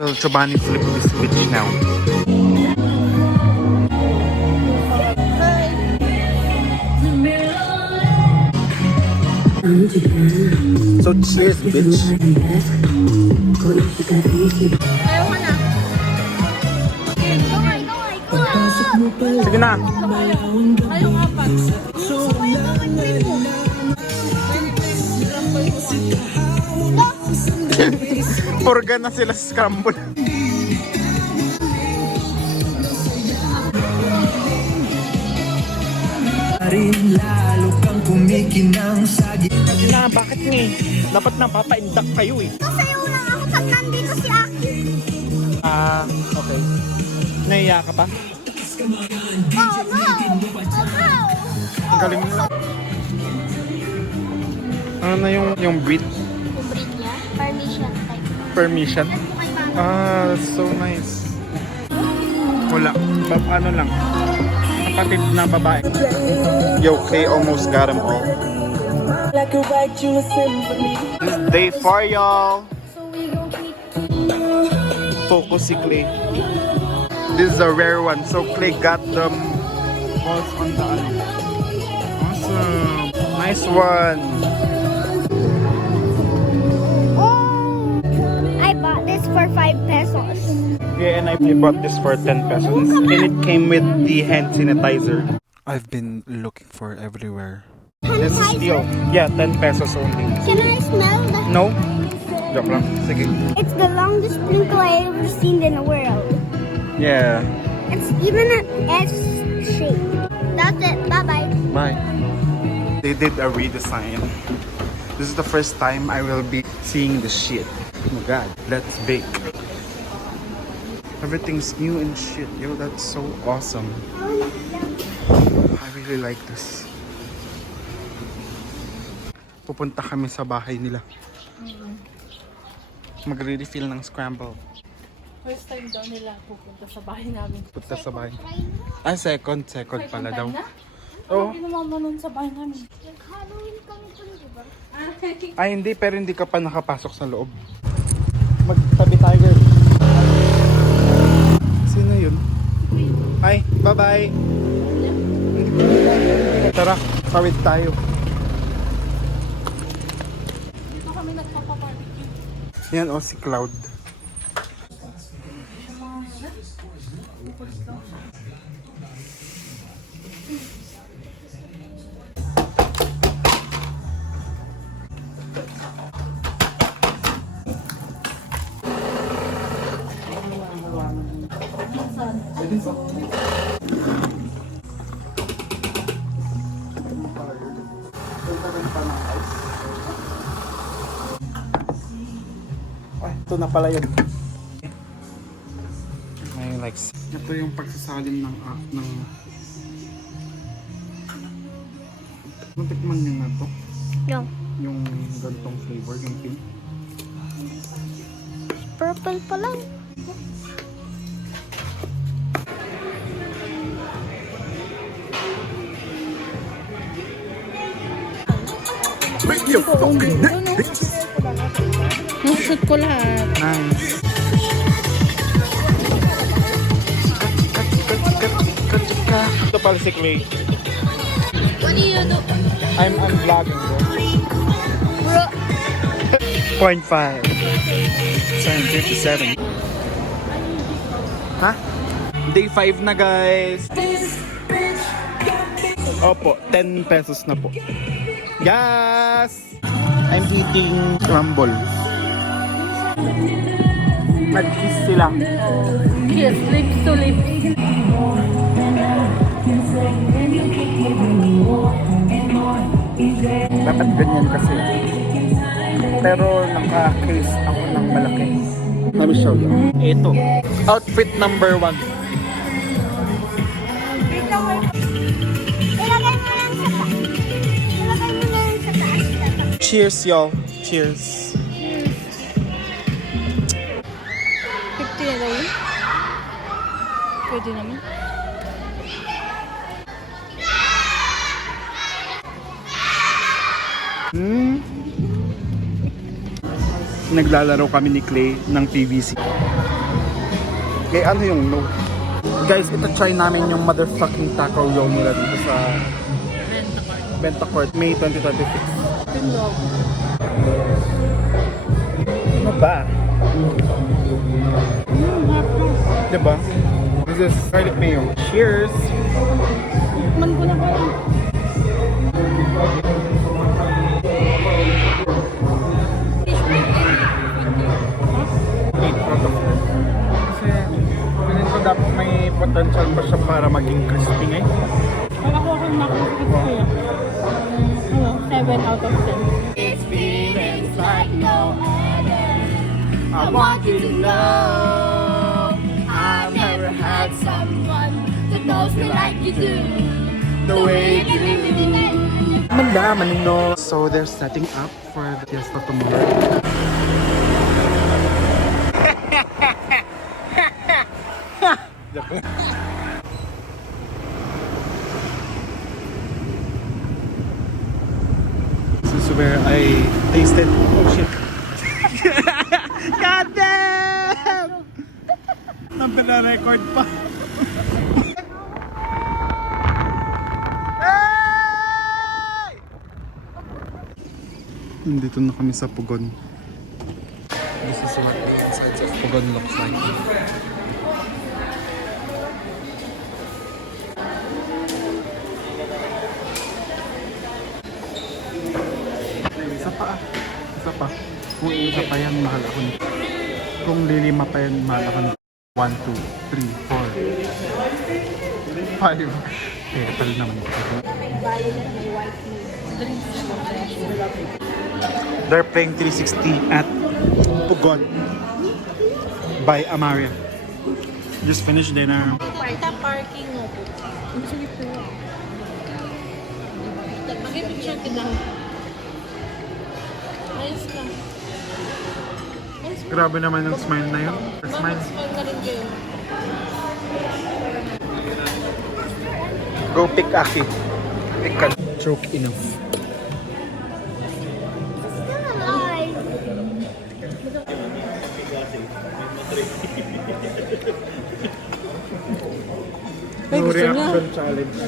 Well, Chobani flip this switch now. So cheers, bitch. Ayaw ka na. Sige na. Ayaw nga pa. Purga na sila sa scramble. Lalo kang kumikinang sa Na, bakit nga? Dapat na papaindak kayo eh. Sasayaw lang ako pag nandito si Aki. Ah, okay. Naiya ka pa? Oh no! Oh no! Ang galing mo. Ano na yung breed? Kubrin niya. Permission type. Permission? Ah, so nice. Wala. Ano lang. Kapatid na babae. Yo, Clay almost got them all. like a right to a symphony. This is day 4, y'all. So we don't need Focus si Clay. This is a rare one. So Clay got them balls on the ano. Awesome. Nice one. Oh! I bought this for 5 pesos. Yeah, and I bought this for 10 pesos. And it came with the hand sanitizer. I've been looking for everywhere. This is still, yeah, 10 pesos only. Can I smell the... No? Joke lang. Sige. It's the longest sprinkle I ever seen in the world. Yeah. It's even an S shape. That's it. Bye-bye. Bye. They did a redesign. This is the first time I will be seeing the shit. Oh my god. Let's bake. Everything's new and shit. Yo, that's so awesome. I really like this. Pupunta kami sa bahay nila. Magre-refill ng scramble. First time daw nila pupunta sa bahay namin. Punta sa bahay. Ah, second pala daw. Oo. Oh. Hindi naman nun sa bahay namin. Nag-Halloween kami dun, diba? Ay, hindi. Pero hindi ka pa nakapasok sa loob. Magtabi tayo, girl. Sino yun? Hi, bye-bye. Tara, kawid tayo. Dito kami nagpapabarbecue. Yan, oh, si Cloud. Ay, ito na pala yun. May likes. Ito yung pagsasalin ng Natikman niyo na to? No. Yung gantong flavor, yung pink. Purple pa lang. Nashoot ko lahat. Nice. Ito pala si Clay. What do you do? I'm vlogging bro. Bro. 0.5. 7:57. Ha? Day 5 na guys. Opo, 10 pesos na po. Yes! I'm eating crumble. Nag-kiss sila. Kiss, lips to lips. Dapat ganyan kasi. Pero naka-kiss ako ng malaki. Let me show you. Ito. Outfit number 1. Ilagay mo lang sa taas. Ilagay mo lang sa taas. Cheers y'all. Cheers. 50 na daw yun. Pwede naman. Naglalaro kami ni Clay ng PVC. Kaya ano yung no? Guys, ito try namin yung motherfucking taco roll nila dito sa Benta Court, May 2026. Ano ba? Diba? This is garlic mayo. Cheers! Man ko na ba? Eat out of it. Kasi feeling ko dapat may potential pa siya para maging crispy ngayon. Pag ako nakakit kaya. 7 out of 10. Experience like no other. I want you to know I've never had someone that knows me like you do. the way you do. Malaman no. So they're setting up for the fiesta tomorrow. This is where I tasted. Oh shit! God damn! Napina-record pa. Hey! Nandito na kami sa Pugon. This is what the inside of Pugon looks like. Isa pa ah. Isa pa. Kung isa pa yan, mahal ako nito. Kung lilima pa yan, mahal ako nito. 1, 2, 3, 4, 5. Petal naman ito. They're playing 360 at Pugon by Amaria. Just finished dinner. Kita parking mo po. Ang sulit po. Mag-picture kita. Ayos ka. Grabe naman yung smile na yun. Smile. Mag-smile na rin kayo. Go pick Aki. Pick ka. Choke enough. Still alive. No reaction challenge.